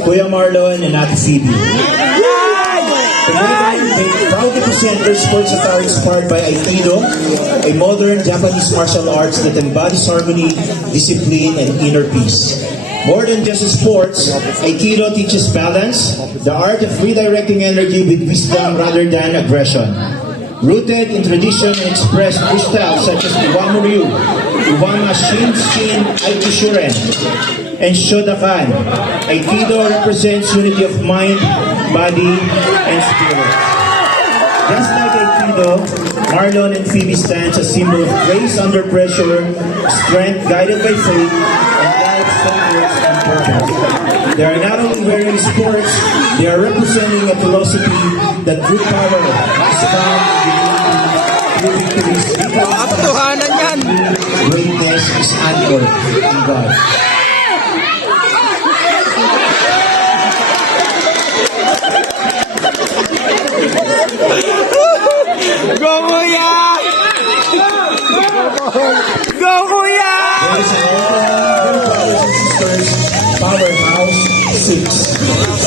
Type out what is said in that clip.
Kuya Marlon, and Ate Phoebe. Together, they proudly present their sports attire inspired by Aikido, a modern Japanese martial arts that embodies harmony, discipline, and inner peace. More than just sports, Aikido teaches balance, the art of redirecting energy with wisdom rather than aggression. Rooted in tradition and expressed through styles such as Iwamuryu, Iwama Shinshin Aikishuren, and Shodakan, Aikido represents unity of mind, body, and spirit. Just like Aikido, Marlon and Phoebe stands a symbol of grace under pressure, strength guided by faith, and life's purpose and purpose. They are not only wearing sports, they are representing a philosophy that true power is found in victories. Katotohanan yan! Greatness is anchored in God. Go Kuya! Go Kuya! Ladies and gentlemen, brothers and sisters, Powerhouse 6.